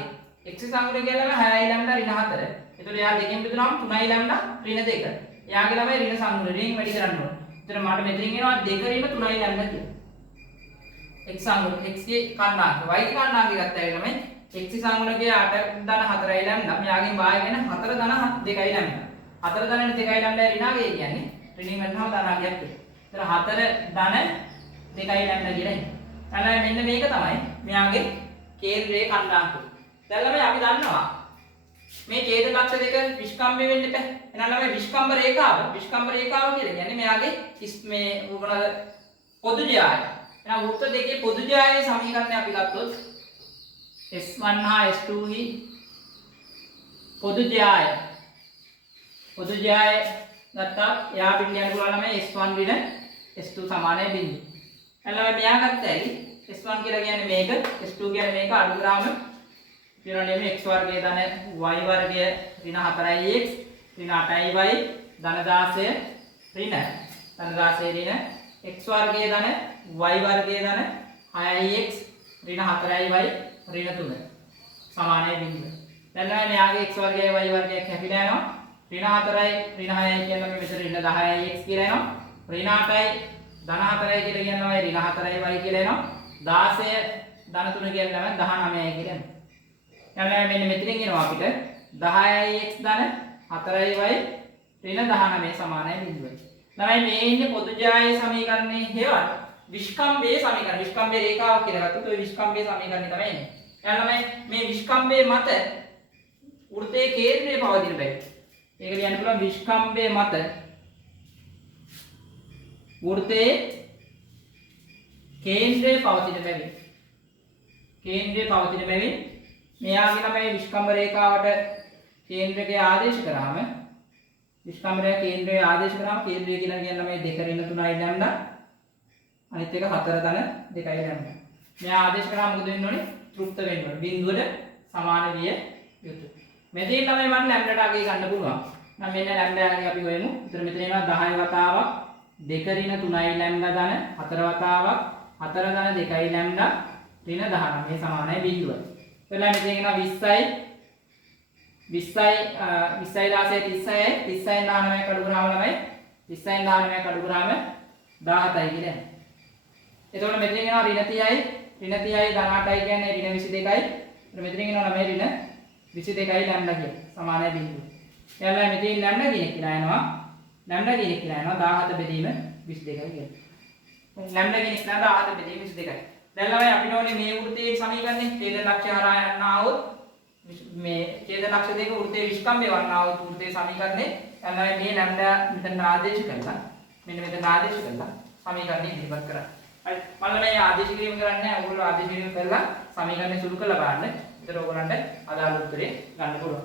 x ගේ සංගුණකය කියලා 6යි ලැම්ඩා ඍණ 4. එතකොට එයා දෙකෙන් බෙදුනම 3යි ලැම්ඩා ඍණ 2. එයාගේ ළමයි ඍණ සංගුණ ඍණින් වැඩි කරන්න ඕන. එතන මට මෙතනින් එනවා 2 ඍණ 3යි ලැම්ඩා කියලා. x සංගුණ x ගේ කණ්ඩාංකය y ගේ කණ්ඩාංකය ගත්තා කියලා තමයි x ගේ සංගුණකයේ 8 ධන 4යි ලැම්ඩා. මෙයාගෙන් භාගයෙන් 4 ධන 2යි ලැම්ඩා. 4 ධන 2යි ලැම්ඩා ඍණාගය කියන්නේ ඍණින් වෙනවම ධනාගයක් කියලා. එතන 4 ධන 2යි ලැම්ඩා කියලා ඉන්නේ. ළමයි මෙන්න මේක තමයි මෙයාගේ කේන්ද්‍රයේ කණ්ඩාංකය. දැන් ළමයි අපි දන්නවා මේ ඡේද ලක්ෂ දෙක විස්කම්භය වෙන්න එපා. එහෙනම් ළමයි විස්කම්භ රේඛාව කියලා කියන්නේ මෙයාගේ මේ මොනවාද පොදු න්‍යාය. එහෙනම් වෘත්ත දෙකේ පොදු න්‍යායයේ සමීකරණය අපි ගත්තොත් S1 හා S2 හි පොදු න්‍යාය ගත්තා එයා පිට ලියන්න පුළුවන් ළමයි S1 ඍණ S2 සමානයි බිඳුව. ළමයි මෙයා ගත්ත හැකි S1 කියලා කියන්නේ මේක S2 කියන්නේ මේක අඩු ග්‍රාම කියනවා මේ x වර්ගයේ ධන y වර්ගය ඍණ 4යි x ඍණ 8යි y ධන 16 ඍණ x වර්ගයේ ධන y වර්ගයේ ධන 6යි x ඍණ 4යි y ඍණ 3 සමානයි බිඳුව. දැන් නම් මෙයාගේ x වර්ගයයි y වර්ගයයි කැපිලා යනවා. ඍණ 4යි ඍණ 6යි කියනවා මෙතන ඍණ 10යි x කියලා එනවා. ඍණ 8යි ධන 4යි කියලා කියනවා ඍණ 4යි y කියලා එනවා. 16 ධන 3 කියනවා 19යි කියලා එනවා. ළමයි මෙන්න මෙතනින් එනවා අපිට 10යි x ධන 4යි y ඍණ 19 සමානයි 0යි. ළමයි මේ ඉන්නේ පොදු ජායේ සමීකරණේ හේවත් විස්කම්භයේ සමීකරණ. විස්කම්භයේ රේඛාව කියලා ගත්තොත් ඔය විස්කම්භයේ සමීකරණේ තමයි එන්නේ. එහෙනම් ළමයි මේ විස්කම්භයේ මත වෘත්තයේ කේන්ද්‍රය පවතින බැරි. ඒක ලියන්න පුළුවන් විස්කම්භයේ මත වෘත්තයේ කේන්ද්‍රය පවතින බැරි. කේන්ද්‍රය පවතින බැරි මෙයාගේ ළමයි විස්කම්භ රේඛාවට කේන්ද්‍රකයේ ආදේශ කරාම විස්කම්භ රේඛා කේන්ද්‍රයේ ආදේශ කරාම කේන්ද්‍රය කියලා කියන්නේ ළමයි 2 ඍණ 3යි ලැම්ඩා අනිත් එක 4 ධන 2යි ලැම්ඩා. මෙයා ආදේශ කරාම මොකද වෙන්න ඕනේ? තෘප්ත වෙන්න ඕනේ. බිඳුවට සමාන විය යුතුයි. මෙතෙන් ළමයි මම ලැම්ඩාට අගේ ගන්න පුළුවන්. නම් මෙන්න ලැම්ඩාගේ අපි හොයමු. උතර මෙතන එනවා 10 වතාවක් 2 ඍණ 3යි ලැම්ඩා ධන 4 වතාවක් 4 ධන 2යි ලැම්ඩා ඍණ 19 සමානයි 0යි. එතන මෙතන එනවා 20යි 20යි 16යි 30යි 19 කඩු කරාම ළමයි 19 කඩු කරාම 17යි කියලා. එතකොට මෙතන එනවා ඍණ 30යි ඍණ 30යි ධන 8යි කියන්නේ ඍණ 22යි. එතන මෙතන එනවා ළමයි ඍණ 22යි ලැම්ඩා කියන සමානයි 0. එයාලා මෙතන ලැම්ඩා කියන එක කියලා එනවා. ලැම්ඩා කියන එක කියලා එනවා 17 බෙදීම 22යි කියන්නේ. ලැම්ඩා කියන එක කියලා 17 බෙදීම 22යි. දැන් ළමයි අපිට ඕනේ මේ වෘත්තයේ සමීකරණේ ඡේද ලක්ෂ්‍ය හරහා යන්නා වූ මේ ඡේද ලක්ෂ්‍ය දෙක වෘත්තයේ විස්කම්භය වන්නා වූ වෘත්තයේ සමීකරණේ දැන් ළමයි මේ ලැම්ඩා මෙතන ආදේශ කරලා මෙන්න මෙතන ආදේශ කරලා සමීකරණය ඉදිරිපත් කරා. හරි මම මේ ආදේශ කිරීම කරන්නේ නැහැ. ඔයගොල්ලෝ ආදේශ කිරීම කරලා සමීකරණය සුළු කරලා බලන්න. ඒතර ඔයගොල්ලන්ට අදාළ උත්තරේ ගන්න පුළුවන්.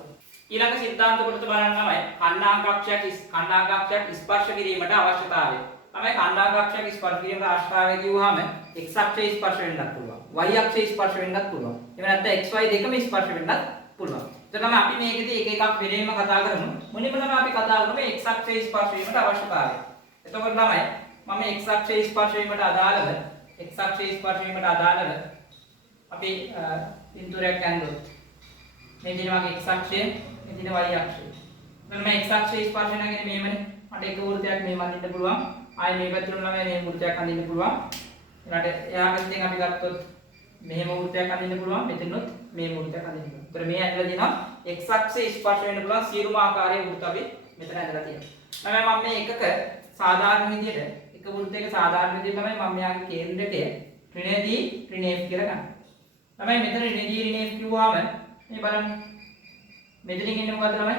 ඊළඟ සිද්ධාන්ත කොටස බලන්න තමයි ඛණ්ඩාංගක්ෂයක් ස්පර්ශ කිරීමට අවශ්‍යතාවය. තමයි ඛණ්ඩාංගක්ෂයක් ස්පර්ශ කිරීමට අවශ්‍යතාවය කිව්වහම x අක්ෂය ස්පර්ශ වෙන්නත් පුළුවන්. y අක්ෂය ස්පර්ශ වෙන්නත් පුළුවන්. එහෙම නැත්නම් xy දෙකම ස්පර්ශ වෙන්නත් පුළුවන්. එතකොට තමයි අපි මේකෙදි එක එකක් වෙලෙම කතා කරමු. මුලින්ම තමයි අපි කතා කරමු x අක්ෂය ස්පර්ශ වීමට අවශ්‍යතාවය. එතකොට තමයි මම x අක්ෂය ස්පර්ශ වීමට අදාළව x අක්ෂය ස්පර්ශ වීමට අදාළව අපි පින්තූරයක් ඇඳුවොත් මේ දිනවාගේ x අක්ෂය මේ දින y අක්ෂය. එතකොට මේ x අක්ෂය ස්පර්ශ වෙනගෙන මේමනේ මට එක වෘත්තයක් මේ මන්දින්න පුළුවන්. ආයේ මේ පැත්තට ළමයි මේ වෘත්තයක් අඳින්න පුළුවන්. ඊළඟට එහා පැත්තෙන් අපි ගත්තොත් මෙහෙම වෘත්තයක් අඳින්න පුළුවන්. මෙතනොත් මේ වෘත්තයක් අඳින්න පුළුවන්. ඒතර මේ ඇඳලා දිනවා x අක්ෂයේ ස්පර්ශ වෙන්න පුළුවන් සියලුම ආකාරයේ වෘත්ත අපි මෙතන ඇඳලා තියෙනවා. මම මේ එකක සාධාරණ විදියට එක වෘත්තයක සාධාරණ විදියට තමයි මම මෙයාගේ කේන්ද්‍රකය ඍණ d ඍණ f කියලා ගන්න. තමයි මෙතන ඍණ d ඍණ f කිව්වම මේ බලන්න. මෙතනින් එන්නේ මොකද්ද ළමයි?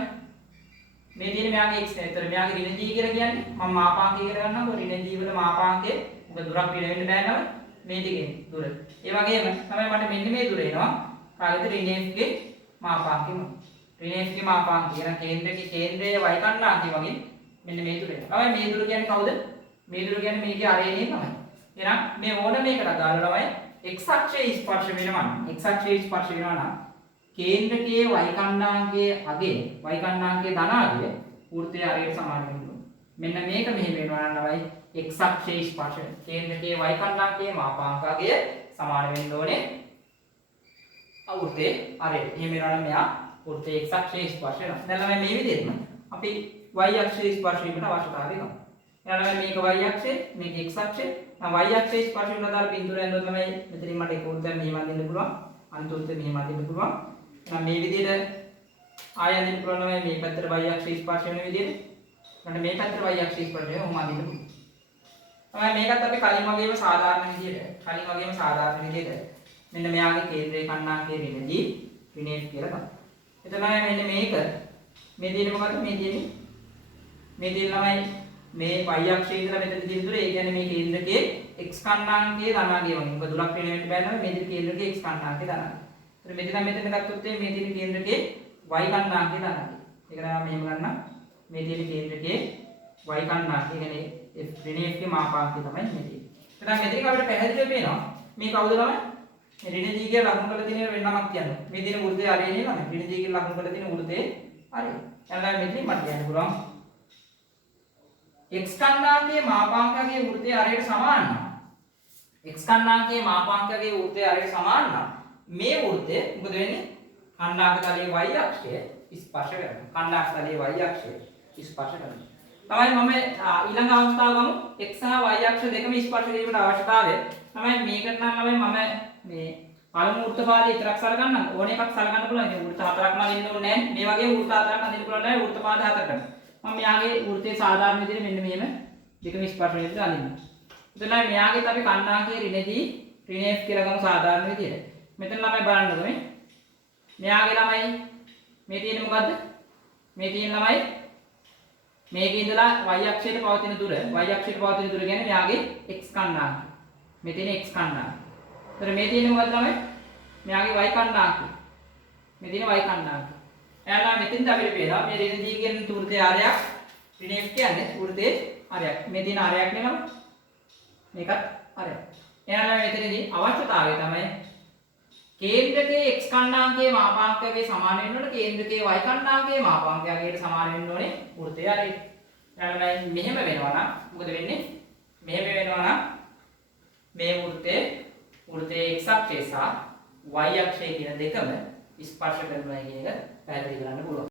මේ තියෙන මෙයාගේ x නේ. ඒතර මෙයාගේ ඍණ d කියලා කියන්නේ මම මාපාංකය කියලා ගන්නවා. ඍණ d වල මාපාංකය මොකද දුරක් පිට වෙන්න බෑ නම මේ දිගෙන් දුර. ඒ වගේම තමයි මට මෙන්න මේ දුර එනවා. කාගෙද ඍණ f ගේ මාපාංකය මොකද? ඍණ f ගේ මාපාංකය කියන කේන්ද්‍රයේ y කණ්ඩාංකය වගේ මෙන්න මේ දුර එනවා. තමයි මේ දුර කියන්නේ කවුද? මේ දුර කියන්නේ මේකේ අරේණිය තමයි. එහෙනම් මේ ඕන මේකට අදාළ ළමයි x අක්ෂයේ ස්පර්ශ වෙනවා නම් x අක්ෂයේ ස්පර්ශ වෙනවා නම් කේන්ද්‍රකයේ y කණ්ඩාංකයේ අගේ y කණ්ඩාංකයේ ධන අගය වෘත්තයේ අරයට සමාන වෙනවා. මෙන්න මේක මෙහෙම වෙනවා නම් ළමයි x අක්ෂයේ ස්පර්ශ කේන්ද්‍රකයේ y කණ්ඩාංකයේ මාපාංක අගය සමාන වෙන්න ඕනේ වෘත්තයේ අරයට. එහෙම වෙනවා නම් මෙයා වෘත්තයේ x අක්ෂයේ ස්පර්ශ වෙනවා. දැන් ළමයි මේ විදිහටම අපි y අක්ෂයේ ස්පර්ශ වීමට අවශ්‍යතාවය ගන්නවා. එහෙනම් මේක y අක්ෂය මේක x අක්ෂය. නම් y අක්ෂයේ ස්පර්ශ වෙන දාලා බිඳුර ඇඳුවොත් තමයි මෙතනින් මට ඒක වෘත්තයක් මෙහෙම අඳින්න පුළුවන්. අනිත් වෘත්තය මෙහෙම අඳින්න පුළුවන්. එහෙනම් මේ විදිහට ආය අඳින්න පුළුවන් නම් මේ පැත්තට y අක්ෂයේ ස්පර්ශ වෙන විදිහට මට මේ පැත්තට y අක්ෂයේ ස්පර්ශ වෙන ඔහොම අඳින්න පුළුවන්. තමයි මේකත් අපි කලින් වගේම සාධාරණ විදිහට මෙන්න මෙයාගේ කේන්ද්‍රයේ කණ්ඩාංකයේ ඍණ d ඍණ f කියලා ගන්න. එතන මෙන්න මේක මේ තියෙන්නේ මොකද්ද? මේ තියෙන ළමයි මේ y අක්ෂයේ ඉඳලා මෙතන තියෙන දුර ඒ කියන්නේ මේ කේන්ද්‍රකයේ x කණ්ඩාංකයේ ධනාගය වගේ. මොකද දුරක් වෙන වෙන්න බෑ නේද? මේ කේන්ද්‍රකයේ x කණ්ඩාංකයේ ධනාගය. ඒතර මෙතන ගත්තොත් මේ තියෙන කේන්ද්‍රකයේ y කණ්ඩාංකයේ ධනාගය. ඒක තමයි මෙහෙම ගන්න. මේ තියෙන කේන්ද්‍රකයේ y කණ්ඩාංකය කියන්නේ ඍණ f ගේ මාපාංකය තමයි මේ තියෙන්නේ. එහෙනම් මෙතනින් අපිට පැහැදිලිව පේනවා මේ කවුද ළමයි? මේ ඍණ d කියලා ලකුණු කරලා තියෙන වෙන නමක් කියන්න. මේ තියෙන වෘත්තයේ අරේනේ ළමයි. ඍණ d කියලා ලකුණු කරලා තියෙන වෘත්තයේ අරේ. එහෙනම් මෙතනින් මට කියන්න පුළුවන් x කණ්ඩාංකයේ මාපාංකයේ වෘත්තයේ අරයට සමාන නම් x කණ්ඩාංකයේ මාපාංකයේ වෘත්තයේ අරයට සමාන නම් මේ වෘත්තය මොකද වෙන්නේ? කණ්ඩාංක තලයේ y අක්ෂය ස්පර්ශ කරනවා. කණ්ඩාංක තලයේ y අක්ෂය ස්පර්ශ කරනවා. තමයි මම ඊළඟ අවස්ථාව ගමු x සහ y අක්ෂ දෙකම ස්පර්ශ කිරීමට අවශ්‍යතාවය. තමයි මේකට නම් මම මේ පළමු වෘත්ත පාදේ විතරක් සලකන්නම්. ඕන එකක් සලකන්න පුළුවන්. ඉතින් වෘත්ත හතරක් නම් ඉන්න ඕනේ නැහැ. මේ වගේ වෘත්ත හතරක් අඳින්න පුළුවන් නැහැ වෘත්ත පාද හතරකට. මම මෙයාගේ වෘත්තයේ සාධාරණ විදිහට මෙන්න මෙහෙම දෙකම ස්පර්ශ වෙන විදිහට අඳින්න. එතන මෙයාගෙත් අපි කණ්ඩාංකයේ ඍණදී ඍණ f කියලා ගමු සාධාරණ විදිහට. මෙතන ළමයි බලන්නකො මේ. මෙයාගේ ළමයි මේ තියෙන්නේ මොකද්ද? මේ තියෙන ළමයි මේකේ ඉඳලා y අක්ෂයට පවතින දුර, y අක්ෂයට පවතින දුර කියන්නේ මෙයාගේ x කණ්ඩාංකය. මේ තියෙන x කණ්ඩාංකය. එතන මේ තියෙන්නේ මොකද්ද ළමයි? මෙයාගේ y කණ්ඩාංකය. මේ තියෙන y කණ්ඩාංකය. එහෙනම් මෙතෙන්ද අපිට පේනවා මේ ඍණ g කියන වෘත්තයේ ආරයක් ඍණ f කියන්නේ වෘත්තයේ ආරයක්. මේ තියෙන ආරයක් නේ ළමයි. මේකත් ආරයක්. එහෙනම් මෙතනදී අවශ්‍යතාවය තමයි කේන්ද්‍රකයේ x කණ්ඩාංකයේ මාපාංකයේ සමාන වෙන්න ඕනේ කේන්ද්‍රකයේ y කණ්ඩාංකයේ මාපාංකයට සමාන වෙන්න ඕනේ වෘත්තය ආරේ. එහෙනම් මෙහෙම වෙනවා නම් මොකද වෙන්නේ? මෙහෙම වෙනවා නම් මේ වෘත්තයේ x අක්ෂය සහ y අක්ෂය කියන දෙකම ස්පර්ශ කරනවා කියන එක පැහැදිලි කරන්න පුළුවන්.